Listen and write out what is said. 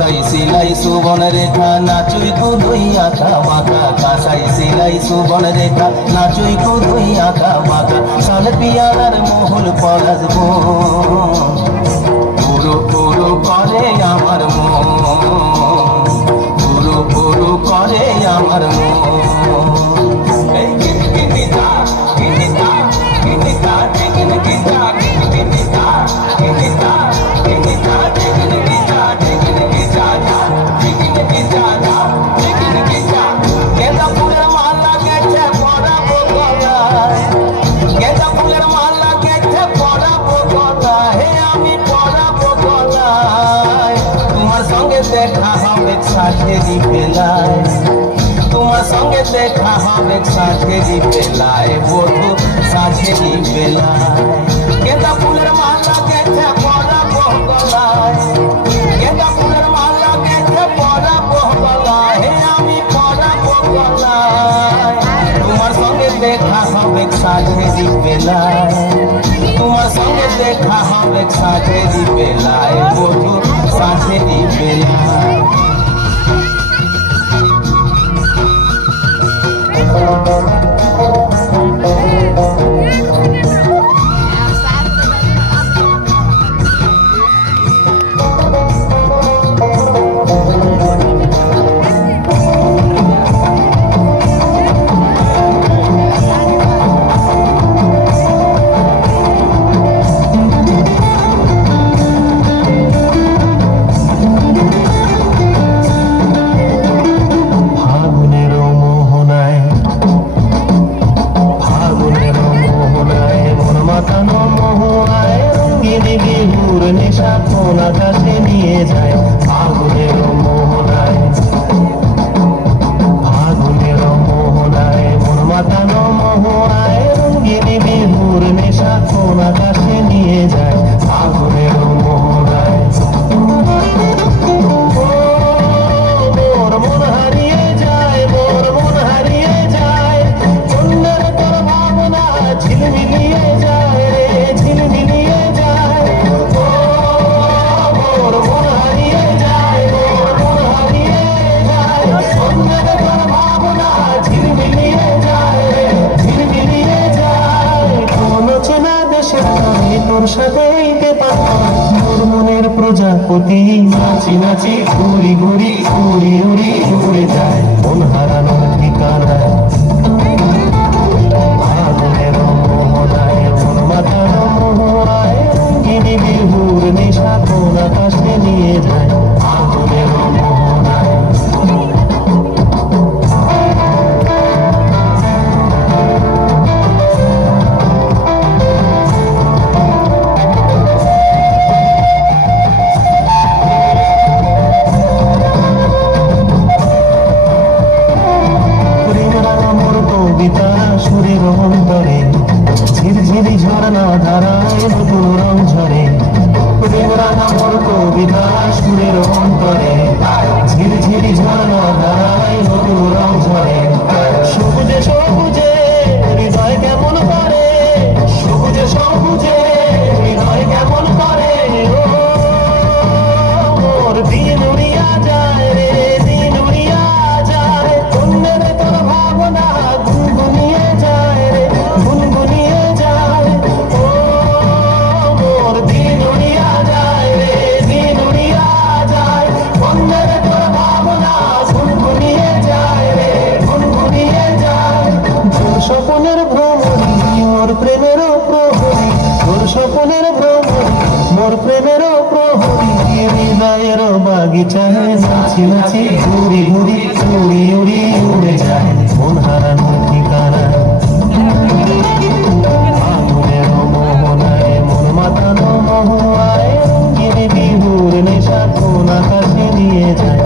কাঁসাই সিলাই সুবন রেখা নাচুই কুদুই আঁকা বাঁকা কাঁসাই সিলাই সুবন রেখা নাচুই কুদুই আঁকা বাঁকা শাল পিয়ালার মহুল পলাশ পুরো পুরো করে আমার মন পুরো পুরো করে আমার মন দেখা হবে সাথেরই বেলায় তোমার সঙ্গে দেখা হবে সাথেরই বেলায় বধু সাথেরই বেলায় গেঁদা ফুলের মালা গেছে পরাবো গলায় গেঁদা ফুলের মালা গেছে পরাবো গলায় হে আমি পরাবো গলায় তোমার সঙ্গে দেখা হবে সাথেরই বেলায় তোমার সঙ্গে দেখা হবে সাথেরই বেলায় বধু সাথেরই বেলায় আকাশে নিয়ে যায় ফাগুনের মোহনায় ফাগুনের মোহনায় মন মাতানো মোহনায় রঙ্গিনী বিহুর নেশা কোন আকাশে নিয়ে যায় ফাগুনের মোহনায় মোর মন হারিয়ে যায় মোর মন হারিয়ে যায় অন্যের তোর ভাবনা ঝিলমিলিয়ে যায় রে ঝিলমিলিয়ে যায় তোর সাথে তোর মনের প্রজাপতি নাচি নাচি ঘুরি ঘুরি উড়ি উড়ি উড়ে যায় মন হারানোর ঠিকানায় ফাগুনের মোহনায় মন মাতানো মোহনায় রঙ্গিনী বিহুর নেশা কোন আকাশে নিয়ে যায় ফাগুনের মোহনায় সুরের অন্তরে ঝিরঝিরি ঝরনা ধারায় নতুন রং ঝরে প্রেমরাঙা মোর কবিতা সুরের অন্তরে ঝিরঝিরি ঝরনা ধারায় নতুন রং ঝরে সবুজে সবুজে হৃদয় কেমন করে সবুজে সবুজে হৃদয় কেমন করে মোর দিন উড়িয়া যায় রে দিন উড়িয়া যায় অন্যের তোর ভাবনা গুনগুনিয়ে যায় রে গুনগুনিয়ে যায় ও মোর দিন উড়িয়া যায় রে দিন উড়িয়া যায় অন্যের তোর ভাবনা গুনগুনিয়ে যায় রে গুনগুনিয়ে যায় তোর স্বপ্নের ভ্রমণী মোর প্রেমেরও প্রহরী তোর স্বপ্নের ভ্রমণী মোর প্রেমেরও প্রহরী হৃদয়ের বাগিচায় নাচি নাচি ঘুরি ঘুরি উড়ি উড়ি উড়ে যায় মন হারানোর ঠিকানায় ফাগুনের মোহনায় মন মাতানো মোহনায় রঙ্গিনী বিহুর নেশা কোন আকাশে নিয়ে যায়